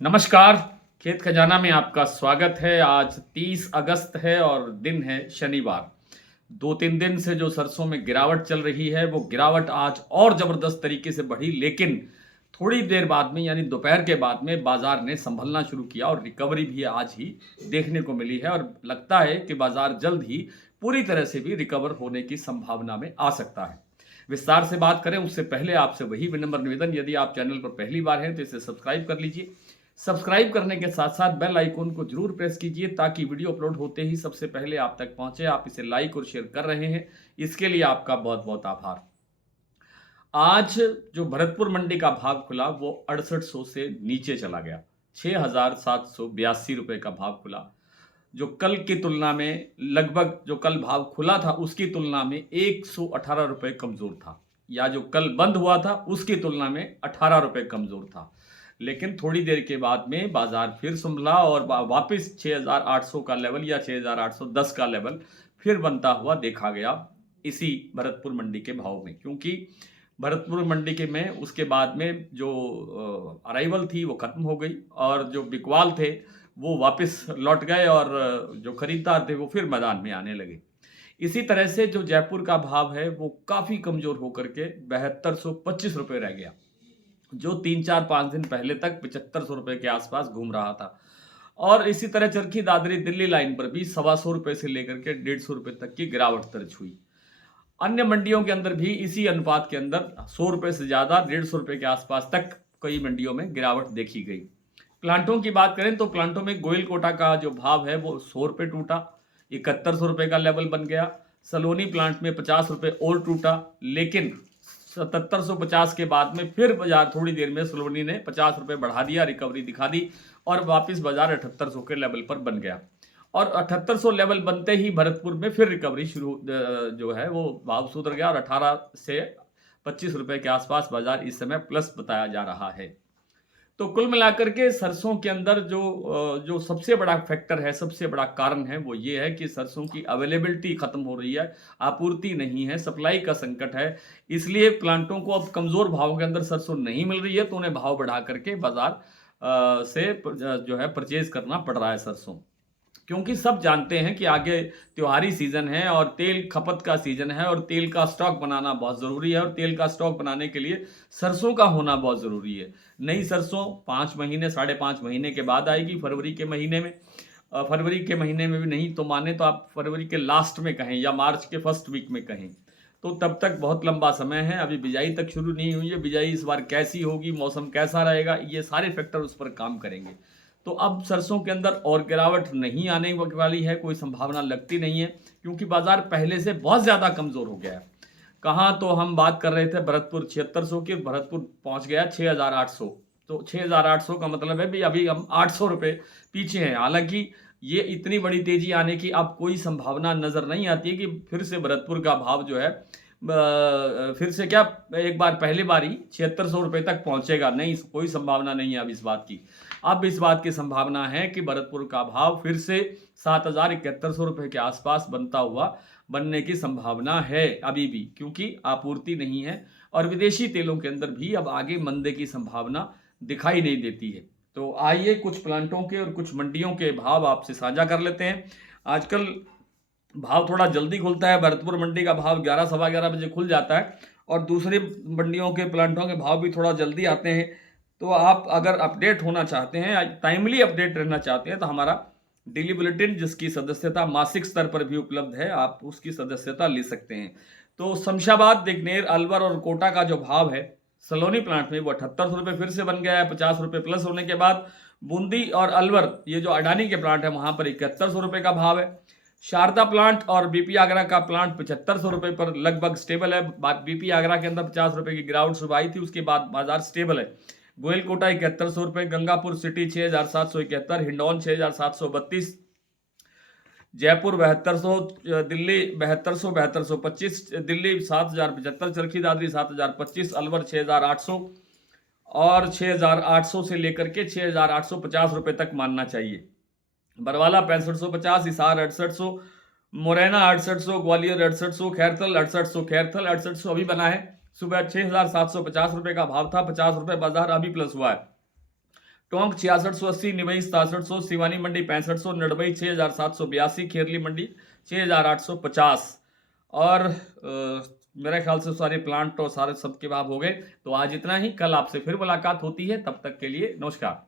नमस्कार। खेत खजाना में आपका स्वागत है। आज 30 अगस्त है और दिन है शनिवार। 2-3 दिन से जो सरसों में गिरावट चल रही है, वो गिरावट आज और ज़बरदस्त तरीके से बढ़ी, लेकिन थोड़ी देर बाद में यानी दोपहर के बाद में बाज़ार ने सँभलना शुरू किया और रिकवरी भी आज ही देखने को मिली है और लगता है कि बाज़ार जल्द ही पूरी तरह से भी रिकवर होने की संभावना में आ सकता है। विस्तार से बात करें उससे पहले आपसे वही विनम्र निवेदन, यदि आप चैनल पर पहली बार हैं तो इसे सब्सक्राइब कर लीजिए। सब्सक्राइब करने के साथ साथ बेल आइकन को जरूर प्रेस कीजिए ताकि वीडियो अपलोड होते ही सबसे पहले आप तक पहुंचे। आप इसे लाइक और शेयर कर रहे हैं, इसके लिए आपका बहुत बहुत आभार। आज जो भरतपुर मंडी का भाव खुला वो 6800 से नीचे चला गया। 6782 रुपए का भाव खुला, जो कल की तुलना में लगभग, जो कल भाव खुला था उसकी तुलना में 118 रुपए कमजोर था, या जो कल बंद हुआ था उसकी तुलना में 18 रुपए कमजोर था। लेकिन थोड़ी देर के बाद में बाजार फिर संभला और वापस 6800 का लेवल या 6810 का लेवल फिर बनता हुआ देखा गया इसी भरतपुर मंडी के भाव में, क्योंकि भरतपुर मंडी के में उसके बाद में जो अराइवल थी वो खत्म हो गई और जो बिकवाल थे वो वापस लौट गए और जो खरीदार थे वो फिर मैदान में आने लगे। इसी तरह से जो जयपुर का भाव है वो काफ़ी कमज़ोर होकर के 7225 रुपये रह गया, जो 3-4-5 दिन पहले तक 7500 रुपये के आसपास घूम रहा था। और इसी तरह चरखी दादरी दिल्ली लाइन पर भी 125 रुपये से लेकर के 150 रुपये तक की गिरावट दर्ज हुई। अन्य मंडियों के अंदर भी इसी अनुपात के अंदर 100 रुपये से ज़्यादा 150 रुपये के आसपास तक कई मंडियों में गिरावट देखी गई। प्लांटों की बात करें तो प्लांटों में गोयल कोटा का जो भाव है वो 100 रुपये टूटा, 7100 रुपये का लेवल बन गया। सलोनी प्लांट में 50 रुपये और टूटा, लेकिन 7750 के बाद में फिर बाजार थोड़ी देर में सलोनी ने 50 रुपये बढ़ा दिया, रिकवरी दिखा दी और वापस बाजार 7800 के लेवल पर बन गया। और 7800 लेवल बनते ही भरतपुर में फिर रिकवरी शुरू जो है वो भाव सुधर गया और 18 से 25 रुपये के आसपास बाजार इस समय प्लस बताया जा रहा है। तो कुल मिलाकर के सरसों के अंदर जो सबसे बड़ा फैक्टर है, सबसे बड़ा कारण है, वो ये है कि सरसों की अवेलेबिलिटी खत्म हो रही है, आपूर्ति नहीं है, सप्लाई का संकट है। इसलिए प्लांटों को अब कमज़ोर भावों के अंदर सरसों नहीं मिल रही है, तो उन्हें भाव बढ़ा करके बाजार से जो है परचेज करना पड़ रहा है सरसों। क्योंकि सब जानते हैं कि आगे त्योहारी सीज़न है और तेल खपत का सीज़न है और तेल का स्टॉक बनाना बहुत ज़रूरी है और तेल का स्टॉक बनाने के लिए सरसों का होना बहुत ज़रूरी है। नई सरसों 5 महीने, 5.5 महीने के बाद आएगी, फरवरी के महीने में। फरवरी के महीने में भी नहीं तो माने तो आप फरवरी के लास्ट में कहें या मार्च के फर्स्ट वीक में कहें, तो तब तक बहुत लंबा समय है। अभी बिजाई तक शुरू नहीं हुई है। बिजाई इस बार कैसी होगी, मौसम कैसा रहेगा, ये सारे फैक्टर उस पर काम करेंगे। तो अब सरसों के अंदर और गिरावट नहीं आने वाली है, कोई संभावना लगती नहीं है, क्योंकि बाजार पहले से बहुत ज़्यादा कमज़ोर हो गया है। कहाँ तो हम बात कर रहे थे भरतपुर 7600 की, भरतपुर पहुंच गया 6800। तो 6800 का मतलब है भी अभी हम 800 रुपये पीछे हैं। हालांकि ये इतनी बड़ी तेजी आने की अब कोई संभावना नज़र नहीं आती है कि फिर से भरतपुर का भाव जो है फिर से क्या एक बार पहले बार ही 7600 रुपये तक पहुंचेगा, नहीं, कोई संभावना नहीं है अब इस बात की। अब इस बात की संभावना है कि भरतपुर का भाव फिर से 7100 रुपये के आसपास बनने की संभावना है अभी भी, क्योंकि आपूर्ति नहीं है और विदेशी तेलों के अंदर भी अब आगे मंदे की संभावना दिखाई नहीं देती है। तो आइए कुछ प्लांटों के और कुछ मंडियों के भाव आपसे साझा कर लेते हैं। आजकल भाव थोड़ा जल्दी खुलता है। भरतपुर मंडी का भाव 11 सवा 11 बजे खुल जाता है और दूसरी मंडियों के प्लांटों के भाव भी थोड़ा जल्दी आते हैं। तो आप अगर अपडेट होना चाहते हैं, टाइमली अपडेट रहना चाहते हैं, तो हमारा डेली बुलेटिन, जिसकी सदस्यता मासिक स्तर पर भी उपलब्ध है, आप उसकी सदस्यता ले सकते हैं। तो शमशाबाद, दिग्नेर, अलवर और कोटा का जो भाव है सलोनी प्लांट में वो 7800 रुपये फिर से बन गया है, 50 रुपये प्लस होने के बाद। बूंदी और अलवर, ये जो अडानी के प्लांट है, वहाँ पर 7100 रुपये का भाव है। शारदा प्लांट और बीपी आगरा का प्लांट 7500 रुपये पर लगभग स्टेबल है। बीपी आगरा के अंदर 50 रुपये की गिरावट सुबह आई थी, उसके बाद बाजार स्टेबल है। गोयल कोटा 7100 रुपये, गंगापुर सिटी 6771, हिंडौन 6732, जयपुर 7200, दिल्ली 7225, दिल्ली 7075, चरखी दादरी 7025, अलवर 6800 और 6800 से लेकर के 6850 रुपये तक मानना चाहिए। बरवाला 6550, हिसार 6800, मुरैना 6800, ग्वालियर 6800, खैरथल 6800, खैरथल 6800 अभी बना है। सुबह 6750 रुपये का भाव था, 50 रुपये बाजार अभी प्लस हुआ है। टोंक 6680, निवई 6700, सिवानी मंडी 6500, नडबई 6782, खेरली मंडी 6850। और मेरे ख्याल से सारे प्लांट और सारे सबके भाव हो गए। तो आज इतना ही, कल आपसे फिर मुलाकात होती है, तब तक के लिए नमस्कार।